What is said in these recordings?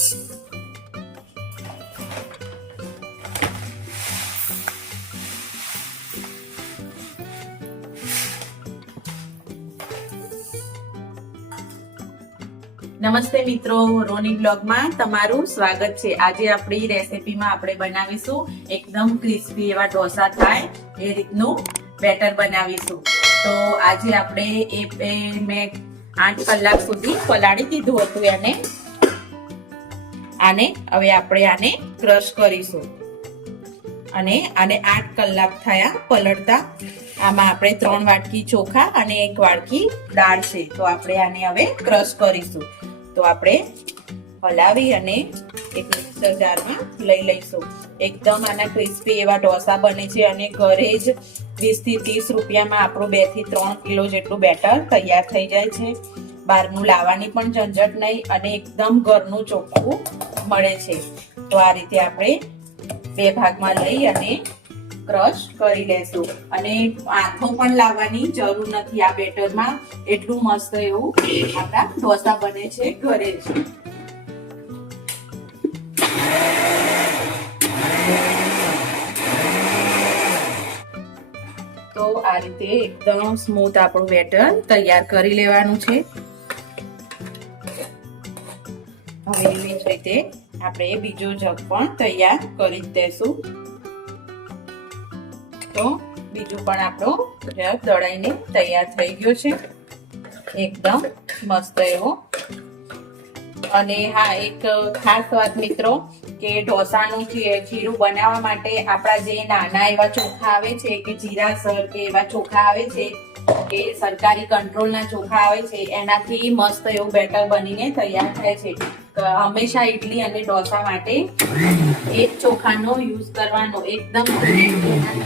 નમસ્તે મિત્રો, રોની બ્લોગમાં તમારું સ્વાગત છે। આજે આપણી રેસીપીમાં આપણે બનાવીશું એકદમ ક્રિસ્પી એવા ઢોસા થાય એ રીતનું બેટર બનાવીશું। તો આજે આપણે મેં 8 કલાક સુધી પલાળી દીધું હતું આને હવે આપણે આને ક્રશ કરીશું અને આને 8 કલાક થયા પલળતા। આમાં આપણે 3 વાટકી ચોખા અને 1 વાટકી દાળ છે, તો આપણે આને હવે ક્રશ કરીશું। તો આપણે હલાવી અને એક મિક્સર જારમાં લઈ લઈશું। એકદમ આના ક્રિસ્પી એવા ઢોસા બને છે અને ઘરે જ 20 થી 30 રૂપિયામાં આપણું 2 થી 3 કિલો જેટલું બેટર તૈયાર થઈ જાય છે। બહારનું લાવવાની પણ ઝંઝટ નહીં અને એકદમ ઘરનું ચોખ્ખું મળે છે। તો આ રીતે આપણે 2 ભાગમાં લઈ અને ક્રશ કરી લેશું અને આથો પણ લાવવાની જરૂર નથી। આ બેટરમાં એટલું મસ્ત એવું આપણા ઢોસા બને છે ઘરે જ। તો આ રીતે એકદમ સ્મૂથ આપણું બેટર તૈયાર કરી લેવાનું છે। હવે એવી જ રીતે આપણે બીજો જગ પણ તૈયાર કરી દેશું। તો બીજું પણ આપણો જગ દળાઈને તૈયાર થઈ ગયો છે એકદમ મસ્ત એવો। અને હા, એક ખાસ વાત મિત્રો કે ઢોસાનું ખીરું બનાવવા માટે આપણા જે નાના એવા ચોખા આવે છે કે જીરાસર કે એવા ચોખા આવે છે કે સરકારી કંટ્રોલના ચોખા આવે છે, એનાથી મસ્ત એવું બેટર બનીને તૈયાર થાય છે। હંમેશા ઇડલી અને ઢોસા માટે એ જ ચોખાનો યુઝ કરવાનો, એકદમ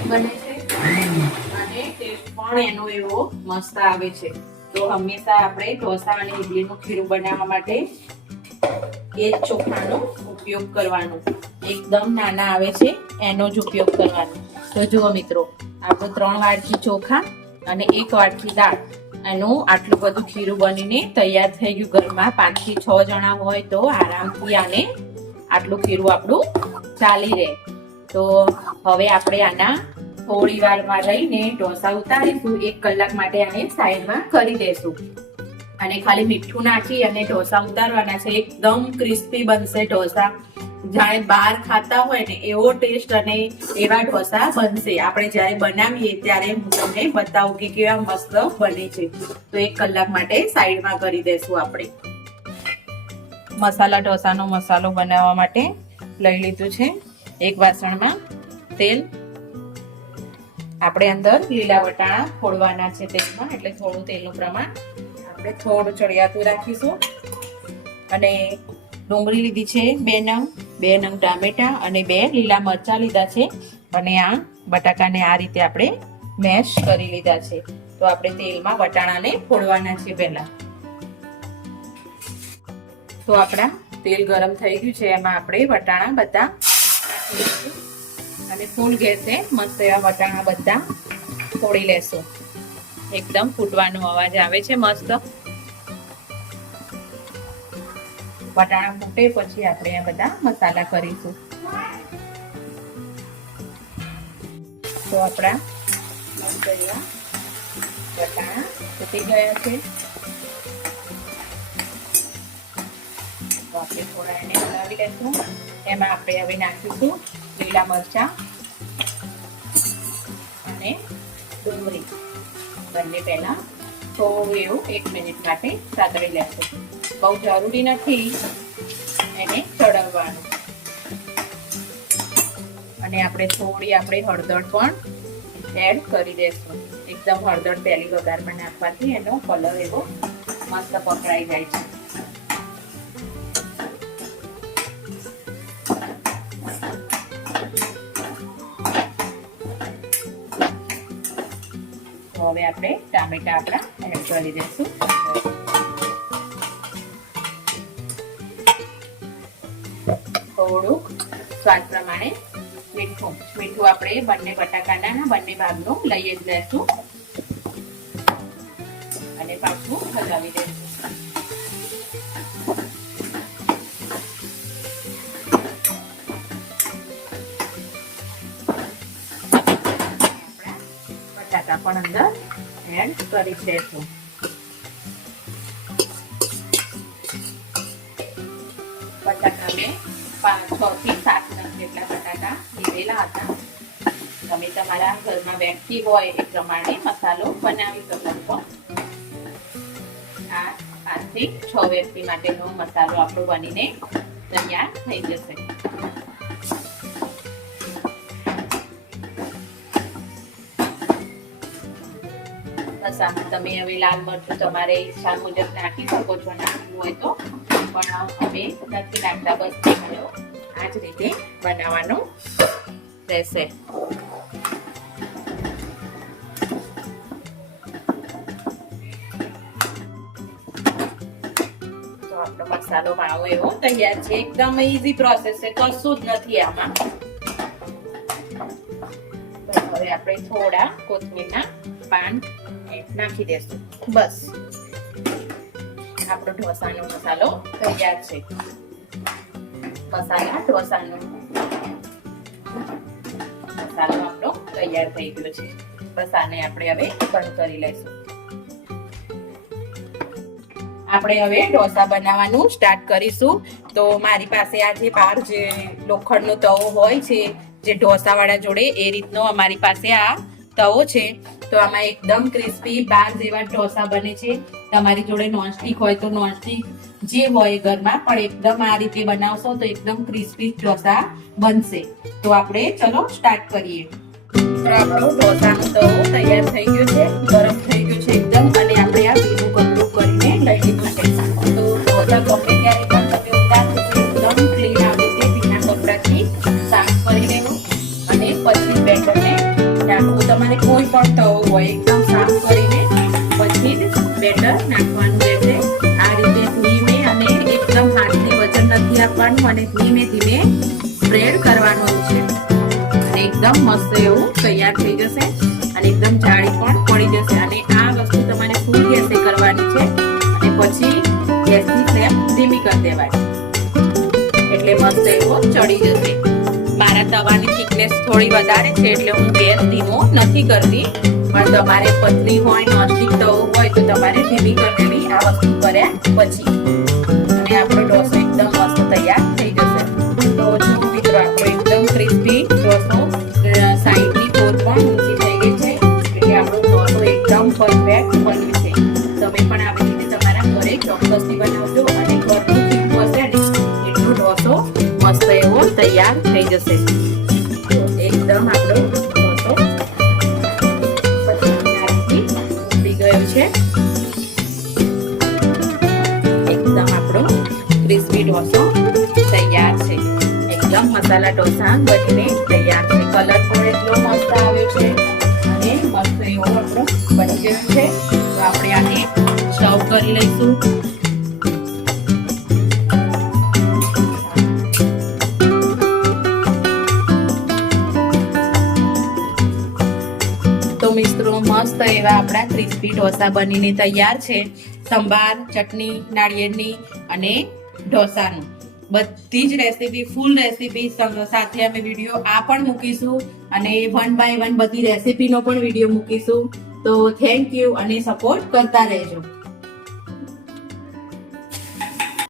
બને છે અને ટેસ્ટ પણ એનો એવો મસ્ત આવે છે। તો હંમેશા આપણે ઢોસા અને ઇડલીનું ખીરું બનાવવા માટે એ જ ચોખાનો ઉપયોગ કરવાનો, એકદમ નાના આવે છે એનો જ ઉપયોગ કરવાનો। તો જુઓ મિત્રો, આપણું 3 વાટકી ચોખા અને 1 વાટકી દાળ, એનું આટલું બધું ખીરું બનીને તૈયાર થઈ ગયું। ઘરમાં 5 થી 6 જણા હોય તો આરામથી આને આટલું ખીરું આપણું ચાલી રહે। તો હવે આપણે આના થોડી વારમાં રહીને ઢોસા ઉતારીશું। 1 કલાક માટે આને સાઈડમાં કરી દેશું અને ખાલી મીઠું નાખી અને ઢોસા ઉતારવાના છે। એકદમ ક્રિસ્પી બનશે ઢોસા, જાણે બહાર ખાતા હોય ને એવો ટેસ્ટ અને એવા ઢોસા બનશે। આપણે જ્યારે બનાવીએ ત્યારે હું તમને બતાવું કે કેવા મસ્ત બને છે। તો 1 કલાક માટે સાઈડમાં કરી દેશું આપણે। મસાલા ઢોસાનો મસાલો બનાવવા માટે લઈ લીધું છે એક વાસણમાં તેલ। આપણે અંદર લીલા વટાણા ફોડવાના છે તેલમાં, એટલે થોડું તેલનું પ્રમાણ આપણે થોડું ચડિયાતું રાખીશું। અને ડુંગળી લીધી છે 2 નંગ, 2 નંગ ટામેટા અને 2 લીલા મરચા લીધા છે અને આ બટાકાને આ રીતે આપણે મેશ કરી લીધા છે। તો આપણે તેલમાં વટાણાને ફોડવાના છે પહેલા। તો આપણા તેલ ગરમ થઈ ગયું છે, એમાં આપણે વટાણા બધા અને ફૂલ ગેસે મસ્ત એવા વટાણા બધા ફોડી લેશું। એકદમ ફૂટવાનો અવાજ આવે છે મસ્ત। વટાણા ફૂટે પછી આપણે આ બધા મસાલા કરીશું। તો આપણા મસ્ત એવા વટાણા ફૂટી ગયા છે। તો આપણે થોડા એને હલાવી લેશું। એમાં આપણે હવે નાખીશું લીલા મરચા અને ડુંગળી, બંને પહેલા થોડું એવું 1 મિનિટ માટે સાતળી લેશું। બહુ જરૂરી નથી એને ચડવવાનું। અને આપણે થોડી હળદર પણ એડ કરી દેશું। એકદમ હળદર પહેલી વઘારમાં નાખવાથી એનો કલર એવો મસ્ત પકડાઈ જાય છે। તો હવે આપણે ટામેટા આપણા એડ કરી દઈશું। થોડુંક સ્વાદ પ્રમાણે મીઠું આપણે બંને બટાકાના બંને ભાગનું લઈ જ લેશું અને પાછું હલાવી દઈશું। પણ અંદર એડ કરી દઈશું. બટાકા મેં 6 થી 7 નંગ જેટલા બટાકા લીધેલા હતા. તમે તમારા ઘરમાં વ્યક્તિ હોય એ પ્રમાણે મસાલો બનાવી શકો છો. આ 5 થી 6 વ્યક્તિ માટેનો મસાલો આપણો બનીને તૈયાર થઈ જશે. મસાલામાં તમે હવે લાલ મરચું તમારે ઈચ્છા મુજબ નાખી શકો છો, નાખવું હોય તો, પણ અમે નથી નાખતા. બસ આ જ રીતે બનાવવાનું રહેશે. તો આપણો મસાલો માવો એવો તૈયાર છે. એકદમ ઈઝી પ્રોસેસ છે, કશું જ નથી આમાં. હવે આપણે થોડા કોથમીરના પાન નાખી દેશું. બસ આપણો ઢોસાનો મસાલો તૈયાર છે. ઢોસાનો મસાલો આપણો તૈયાર થઈ ગયો છે. બસ આને આપણે હવે બંધ કરી લઈશું. આપણે હવે ઢોસા બનાવવાનું સ્ટાર્ટ કરીશું. તો મારી પાસે આ જે બહાર જે લોખંડનો તવો હોય છે, જે ઢોસા વાળા જોડે, એ રીતનો અમારી પાસે આ તવો છે. તો આમાં એકદમ ક્રિસ્પી બાર જેવા ઢોસા બને છે. તમારી જોડે નોનસ્ટિક હોય તો નોનસ્ટિક જે હોય ઘરમાં, પણ એકદમ આ રીતે બનાવશો તો એકદમ ક્રિસ્પી ઢોસા બનશે. તો આપણે ચલો સ્ટાર્ટ કરીએ. તો આપણો ઢોસાનો તવો તૈયાર થઈ ગયો છે, ગરમ થઈ ગયો છે એકદમ. અને આપણે આ ભીનું કપડું કરીને લઈ લીધું છે. તો ઢોસા ગમે ત્યારે પણ તમે ઉતારશો તો એકદમ ક્લીન આવે છે. ભીના કપડાથી સાફ કરી લેવું અને પછી બેટરને નાખવું. તમારે કોઈ પણ તવો હોય એકદમ સાફ કરીને પછી બેટર નાખવાનું રહેશે. આ રીતે ધીમે અને એકદમ હાથથી વજન નથી આપવાનું અને ધીમે ધીમે સ્પ્રેડ કરવાનું છે. અને એકદમ મસ્ત એવું તૈયાર થઈ જશે અને એકદમ જાળી પણ પડી જશે. અને આ વસ્તુ તમારે ફૂલ ગેસે કરવાની છે અને પછી ગેસની ફ્લેમ ધીમી કરી દેવાની, એટલે મસ્ત એવો ચડી જશે. મારા તવાની થિકનેસ થોડી વધારે છે એટલે હું ગેસ ધીમો નથી કરતી, પણ તમારે પતલી હોય, નોનસ્ટિક તવો હોય તો તમારે ધીમી કરી દેવી આ વસ્તુ કર્યા પછી. અને આપણો ઢોસો એકદમ મસ્ત તૈયાર થઈ જશે. તો જો મિત્રો આપણો એકદમ ક્રિસ્પી ઢોસો, સાઈડની કોર પણ ઊંચી થઈ ગઈ છે, એટલે આપણો ઢોસો એકદમ પરફેક્ટ બન્યું છે. તમે પણ આવી રીતે તમારા ઘરે ચોક્કસથી બનાવજો અને ઘરનું તીખું હશે ને એટલો ઢોસો મસ્ત એવો તૈયાર થઈ જશે. એકદમ આપણો ઢોસો ઉતરી ગયો છે. એકદમ આપણો ક્રિસ્પી ઢોસો તૈયાર છે. એકદમ મસાલા ઢોસા બનીને તૈયાર છે. કલર પણ એટલો મસ્ત આવ્યો છે અને મસ્ત એવો આપણો બની ગયો છે. તો આપણે આને સર્વ કરી લઈશું. મિત્રો મસ્ત એવા આપણા ક્રિસ્પી ઢોસા બનીને તૈયાર છે. સંભાર, ચટણી, નાળિયેરની અને ઢોસાનું બધી જ રેસીપી, ફૂલ રેસીપી સાથે અમે વિડીયો આ પણ મૂકીશું અને 1 by 1 બધી રેસીપીનો પણ વિડીયો મૂકીશું. તો થેન્ક યુ અને સપોર્ટ કરતા રહેજો.